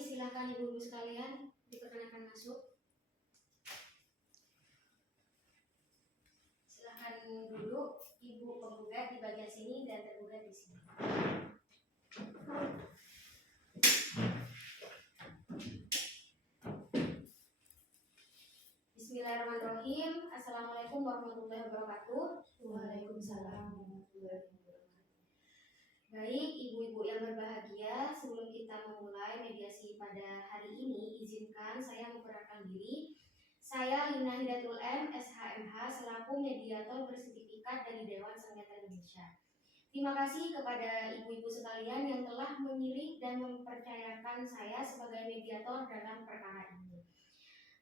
silakan ibu-ibu sekalian diperkenankan masuk. Silakan duduk ibu penggugat di bagian sini dan tergugat di sini. Bismillahirrahmanirrahim. Assalamualaikum warahmatullahi wabarakatuh. Waalaikumsalam warahmatullahi wabarakatuh. Baik, ibu-ibu yang berbahagia, sebelum kita memulai mediasi pada hari ini, izinkan saya memperkenalkan diri. Saya Lina Hidayatul M, SHMH, selaku mediator bersertifikat dari Dewan Sengketa Indonesia. Terima kasih kepada ibu-ibu sekalian yang telah memilih dan mempercayakan saya sebagai mediator dalam perkara ini.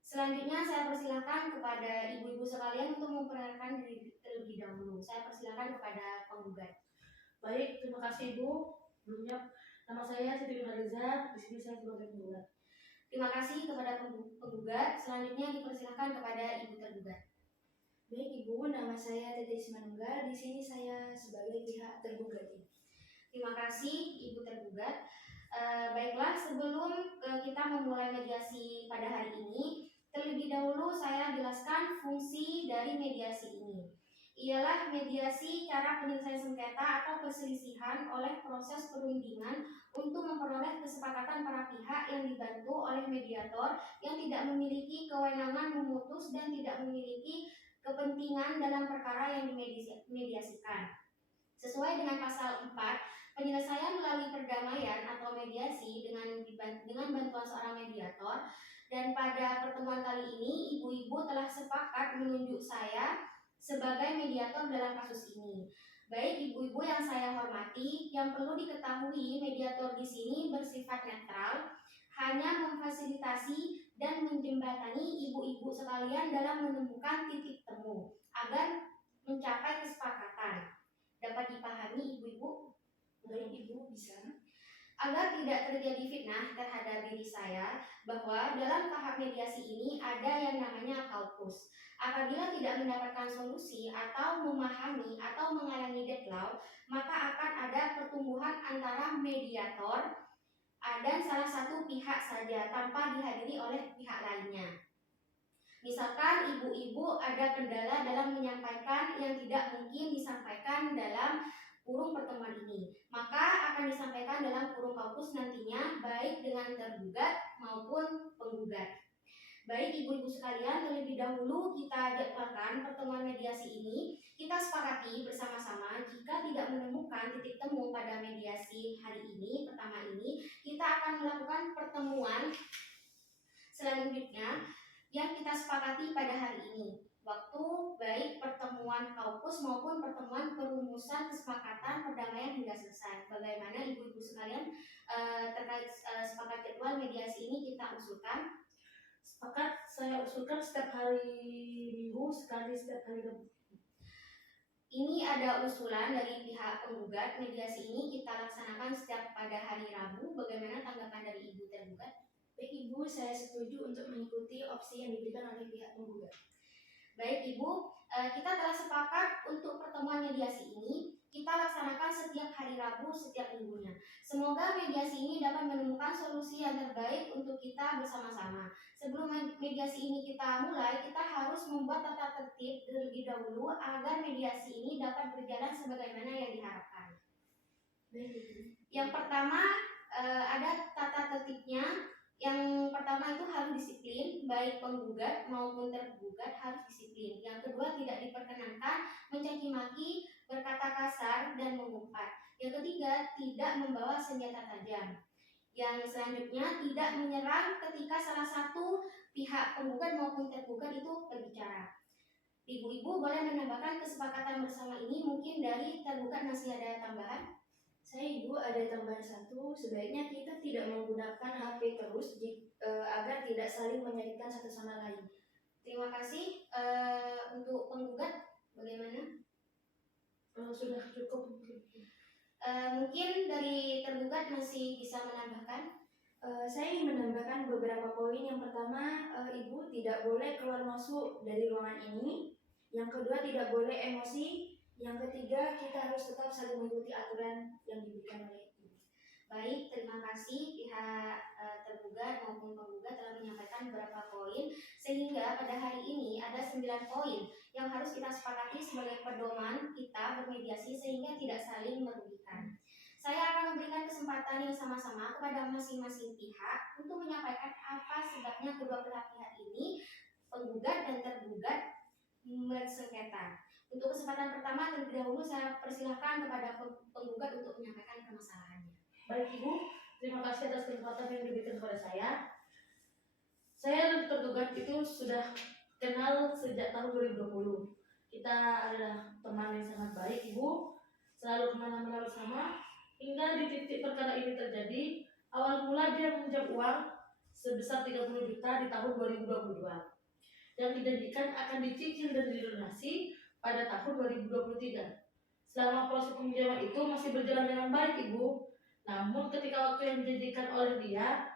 Selanjutnya saya persilakan kepada ibu-ibu sekalian untuk memperkenalkan diri terlebih dahulu. Saya persilakan kepada penggugat. Baik, terima kasih Ibu. Sebelumnya, nama saya Siti Nurhaliza. Di sini saya sebagai penggugat. Terima kasih kepada penggugat. Selanjutnya dipersilakan kepada ibu tergugat. Baik Ibu, nama saya Titi Simanunggal. Di sini saya sebagai pihak tergugat. Terima kasih ibu tergugat. Baiklah, sebelum kita memulai mediasi pada hari ini, terlebih dahulu saya jelaskan fungsi dari mediasi ini. Ialah mediasi cara penyelesaian sengketa atau perselisihan oleh proses perundingan untuk memperoleh kesepakatan para pihak yang dibantu oleh mediator yang tidak memiliki kewenangan memutus dan tidak memiliki kepentingan dalam perkara yang dimediasikan. Sesuai dengan pasal 4, penyelesaian melalui perdamaian atau mediasi dengan bantuan seorang mediator. Dan pada pertemuan kali ini, ibu-ibu telah sepakat menunjuk saya sebagai mediator dalam kasus ini. Baik ibu-ibu yang saya hormati, yang perlu diketahui mediator di sini bersifat netral, hanya memfasilitasi dan menjembatani ibu-ibu sekalian dalam menemukan titik temu agar mencapai kesepakatan. Dapat dipahami ibu-ibu? Baik Ibu, bisa. Agar tidak terjadi fitnah terhadap diri saya, bahwa dalam tahap mediasi ini ada yang namanya kaukus. Apabila tidak mendapatkan solusi atau memahami atau mengalami deadlock, maka akan ada pertumbuhan antara mediator dan salah satu pihak saja tanpa dihadiri oleh pihak lainnya. Misalkan ibu-ibu ada kendala dalam menyampaikan yang tidak mungkin disampaikan dalam kurung pertemuan ini, maka akan disampaikan dalam kurung kaukus nantinya, baik dengan tergugat maupun penggugat. Baik ibu-ibu sekalian, terlebih dahulu kita jadwalkan pertemuan mediasi ini. Kita sepakati bersama-sama jika tidak menemukan titik temu pada mediasi hari ini, pertama ini, kita akan melakukan pertemuan selanjutnya yang kita sepakati pada hari ini. Waktu baik pertemuan kaukus maupun pertemuan perumusan kesepakatan perdamaian hingga selesai. Bagaimana ibu-ibu sekalian terkait sepakat jadwal mediasi ini kita usulkan? Sepakat, saya usulkan setiap hari Minggu sekali setiap hari Rabu. Ini ada usulan dari pihak penggugat, mediasi ini kita laksanakan setiap pada hari Rabu. Bagaimana tanggapan dari ibu tergugat? Baik Ibu, saya setuju untuk mengikuti opsi yang diberikan oleh pihak penggugat. Baik Ibu, kita telah sepakat untuk pertemuan mediasi ini kita laksanakan setiap hari Rabu setiap minggunya. Semoga mediasi ini dapat menemukan solusi yang terbaik untuk kita bersama-sama. Sebelum mediasi ini kita mulai, kita harus membuat tata tertib terlebih dahulu agar mediasi ini dapat berjalan sebagaimana yang diharapkan. Baik Ibu. Yang pertama ada tata tertibnya. Yang pertama itu harus disiplin, baik penggugat maupun tergugat harus disiplin. Yang kedua, tidak diperkenankan mencaci maki, berkata kasar, dan mengumpat. Yang ketiga, tidak membawa senjata tajam. Yang selanjutnya, tidak menyerang ketika salah satu pihak penggugat maupun tergugat itu berbicara. Ibu-ibu boleh menambahkan kesepakatan bersama ini, mungkin dari tergugat masih ada tambahan? Saya Ibu ada tambahan satu, sebaiknya kita tidak menggunakan HP terus agar tidak saling menyakitkan satu sama lain. Terima kasih. Untuk penggugat bagaimana? Sudah cukup. Mungkin dari tergugat masih bisa menambahkan? Saya ingin menambahkan beberapa poin. Yang pertama, Ibu tidak boleh keluar masuk dari ruangan ini. Yang kedua, tidak boleh emosi. Yang ketiga, kita harus tetap saling mengikuti aturan yang diberikan oleh Ibu. Baik, terima kasih pihak tergugat maupun penggugat telah menyampaikan beberapa poin sehingga pada hari ini ada 9 poin yang harus kita sepakati sebagai pedoman kita bermediasi sehingga tidak saling merugikan. Saya akan memberikan kesempatan yang sama-sama kepada masing-masing pihak untuk menyampaikan apa sebabnya kedua belah pihak ini, penggugat dan tergugat, bersengketa. Untuk kesempatan pertama terlebih dahulu saya persilahkan kepada penggugat untuk menyampaikan permasalahannya. Baik Ibu, terima kasih atas kesempatan yang diberikan kepada saya. Saya dan tergugat itu sudah kenal sejak tahun 2020. Kita adalah teman yang sangat baik Ibu, selalu kemana-mana bersama. Hingga di titik perkara ini terjadi, awal mula dia meminjam uang sebesar 30 juta di tahun 2022 yang dijanjikan akan dicicil dan dilunasi pada tahun 2023. Selama proses peminjaman itu masih berjalan dengan baik Ibu. Namun ketika waktu yang dijanjikan oleh dia,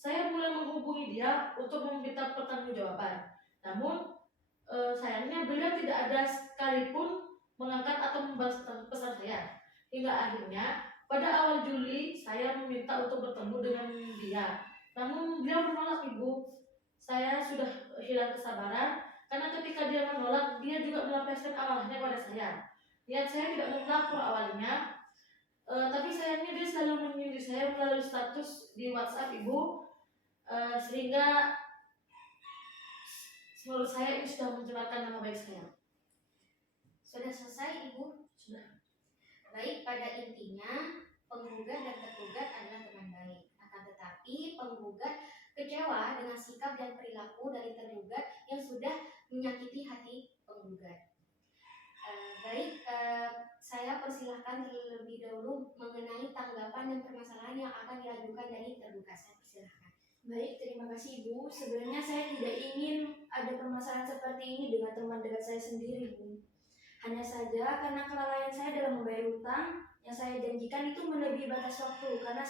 saya mulai menghubungi dia untuk meminta pertanggungjawaban. Namun sayangnya beliau tidak ada sekalipun mengangkat atau membalas pesan saya. Hingga akhirnya pada awal Juli saya meminta untuk bertemu dengan dia. Namun beliau menolak Ibu. Saya sudah hilang kesabaran karena ketika dia menolak, dia juga melampiaskan amarahnya pada saya. Niat saya tidak mau melapor awalnya, tapi sayangnya dia selalu menyindir saya melalui status di WhatsApp Ibu, sehingga menurut saya ini sudah mencemarkan nama baik saya. Sudah selesai Ibu? Sudah. Baik, pada intinya penggugat dan tergugat adalah teman baik. Akan tetapi penggugat kecewa dengan sikap dan perilaku dari tergugat yang sudah menyakiti hati penggugat. Saya persilahkan terlebih dahulu mengenai tanggapan dan permasalahan yang akan diajukan dari tergugat. Saya persilahkan. Baik, terima kasih Ibu. Sebenarnya saya tidak ingin ada permasalahan seperti ini dengan teman dekat saya sendiri, Bu. Hanya saja karena kelalaian saya dalam membayar hutang yang saya janjikan itu melebihi batas waktu. Karena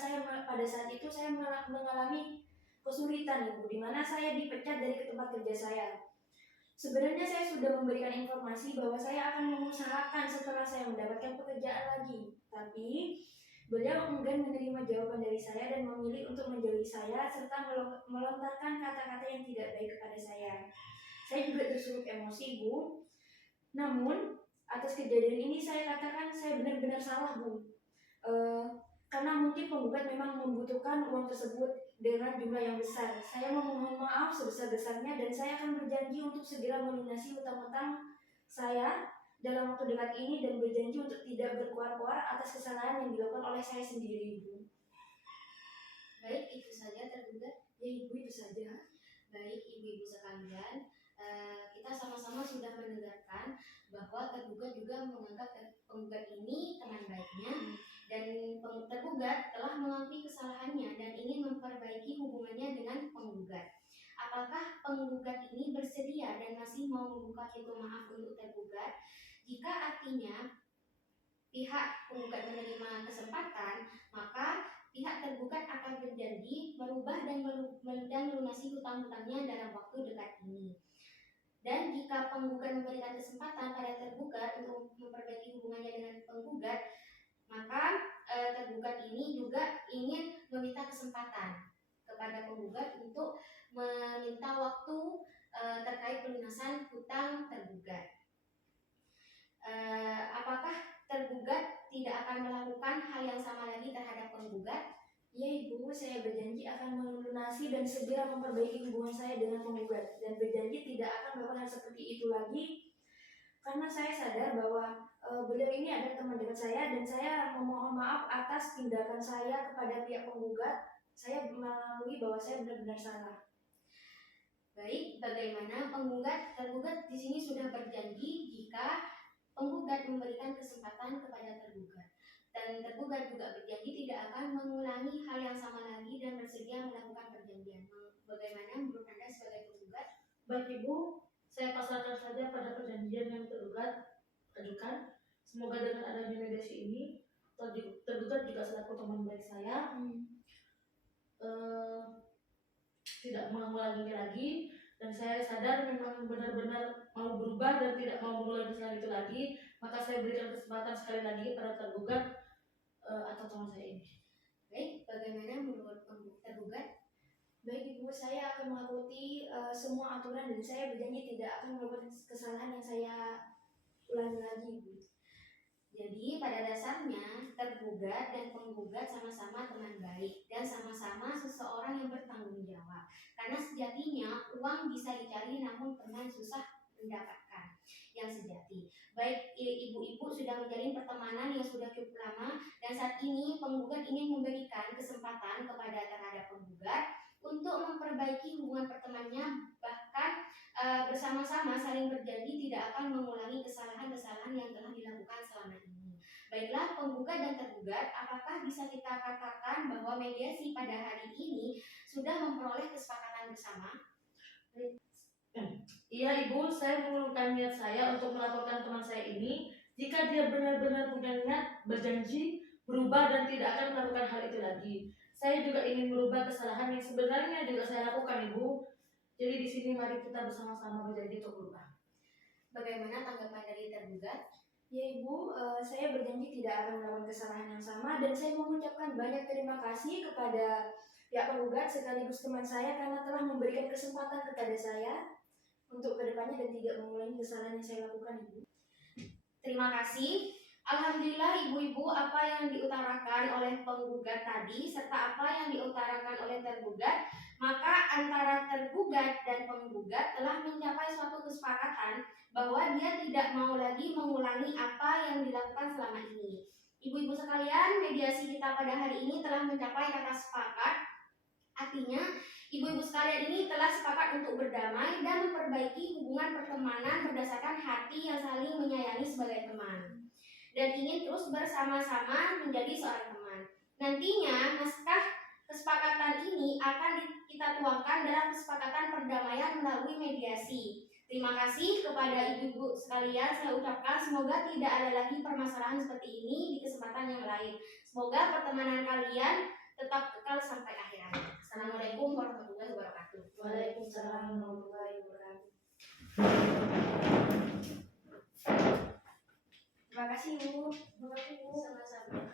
pada saat itu saya mengalami kesulitan Ibu, di mana saya dipecat dari tempat kerja saya. Sebenarnya saya sudah memberikan informasi bahwa saya akan mengusahakan setelah saya mendapatkan pekerjaan lagi. Tapi beliau enggan menerima jawaban dari saya dan memilih untuk menjauhi saya serta melontarkan kata-kata yang tidak baik kepada saya. Saya juga tersulut emosi, Bu. Namun, atas kejadian ini saya katakan saya benar-benar salah, Bu. Karena mungkin penggugat memang membutuhkan uang tersebut dengan jumlah yang besar. Saya memohon maaf sebesar-besarnya dan saya akan berjanji untuk segera melunasi hutang-hutang saya dalam waktu dekat ini dan berjanji untuk tidak berkuar-kuar atas kesalahan yang dilakukan oleh saya sendiri, Ibu. Baik, itu saja tergugat. Ya, Ibu, itu saja. Baik, ibu-ibu sekalian, kita sama-sama sudah mendengarkan bahwa tergugat juga menganggap penggugat ini teman baiknya dan tergugat telah mengakui kesalahannya dan ingin memperbaiki hubungannya dengan penggugat. Apakah penggugat ini bersedia dan masih mau membuka pintu maaf untuk tergugat? Jika artinya pihak penggugat menerima kesempatan, maka pihak tergugat akan berjanji merubah dan melunasi hutang-hutangnya dalam waktu dekat ini. Dan jika penggugat memberikan kesempatan pada tergugat untuk memperbaiki hubungannya dengan penggugat, maka tergugat ini juga ingin meminta kesempatan kepada penggugat untuk meminta waktu terkait pelunasan hutang tergugat. Apakah tergugat tidak akan melakukan hal yang sama lagi terhadap penggugat? Ya Ibu, saya berjanji akan melunasi dan segera memperbaiki hubungan saya dengan penggugat dan berjanji tidak akan melakukan hal seperti itu lagi karena saya sadar bahwa beliau ini adalah teman dekat saya dan saya memohon maaf atas tindakan saya kepada pihak penggugat. Saya mengakui bahwa saya benar-benar salah. Baik, bagaimana tergugat di sini sudah berjanji jika penggugat memberikan kesempatan kepada tergugat. Dan tergugat juga berjanji tidak akan mengulangi hal yang sama lagi dan bersedia melakukan perjanjian. Bagaimana menurut Anda sebagai penggugat? Baik Ibu, saya pasrahkan saja pada perjanjian yang tergugat ajukan. Semoga dengan adanya mediasi ini, tergugat juga selaku teman baik saya tidak mengulanginya lagi. Dan saya sadar memang benar-benar mau berubah dan tidak mau mengulangi kesalahan itu lagi. Maka saya berikan kesempatan sekali lagi pada tergugat atau teman saya ini. Baik, bagaimana menurut tergugat? Baik Ibu, saya akan mengikuti semua aturan dan saya berjanji tidak akan melakukan kesalahan yang saya ulangi lagi Ibu. Jadi pada dasarnya tergugat dan penggugat sama-sama teman baik dan sama-sama seseorang yang bertanggung jawab. Karena sejatinya uang bisa dicari namun teman susah mendapatkan yang sejati. Baik ibu-ibu sudah menjalin pertemanan yang sudah cukup lama dan saat ini penggugat ingin memberikan kesempatan kepada terhadap penggugat untuk memperbaiki hubungan pertemanannya, bahkan bersama-sama saling berjanji tidak akan mengulangi kesalahan-kesalahan yang telah dilakukan selama ini. Baiklah penggugat dan tergugat, apakah bisa kita katakan bahwa mediasi pada hari ini sudah memperoleh kesepakatan bersama? Iya Ibu, saya mengurungkan niat saya untuk melaporkan teman saya ini jika dia benar-benar punya niat, berjanji, berubah dan tidak akan melakukan hal itu lagi. Saya juga ingin merubah kesalahan yang sebenarnya juga saya lakukan Ibu. Jadi di sini mari kita bersama-sama berjanji untuk berubah. Bagaimana tanggapan dari tergugat? Ya Ibu, saya berjanji tidak akan melakukan kesalahan yang sama dan saya mengucapkan banyak terima kasih kepada pihak penggugat sekaligus teman saya karena telah memberikan kesempatan kepada saya untuk kedepannya dan tidak mengulangi kesalahan yang saya lakukan Ibu. Terima kasih. Alhamdulillah ibu-ibu, apa yang diutarakan oleh penggugat tadi serta apa yang diutarakan oleh tergugat, maka antara tergugat dan penggugat telah mencapai suatu kesepakatan bahwa dia tidak mau lagi mengulangi apa yang dilakukan selama ini. Ibu-ibu sekalian, mediasi kita pada hari ini telah mencapai kata sepakat. Artinya, ibu-ibu sekalian ini telah sepakat untuk berdamai dan memperbaiki hubungan pertemanan berdasarkan hati yang saling menyayangi sebagai teman dan ingin terus bersama-sama menjadi seorang teman. Nantinya naskah kesepakatan ini akan kita tuangkan dalam kesepakatan perdamaian melalui mediasi. Terima kasih kepada ibu-ibu sekalian. Saya ucapkan semoga tidak ada lagi permasalahan seperti ini di kesempatan yang lain. Semoga pertemanan kalian tetap kekal sampai akhir hayat. Assalamualaikum warahmatullahi wabarakatuh. Waalaikumsalam warahmatullahi wabarakatuh. Terima kasih Bu. Sama-sama.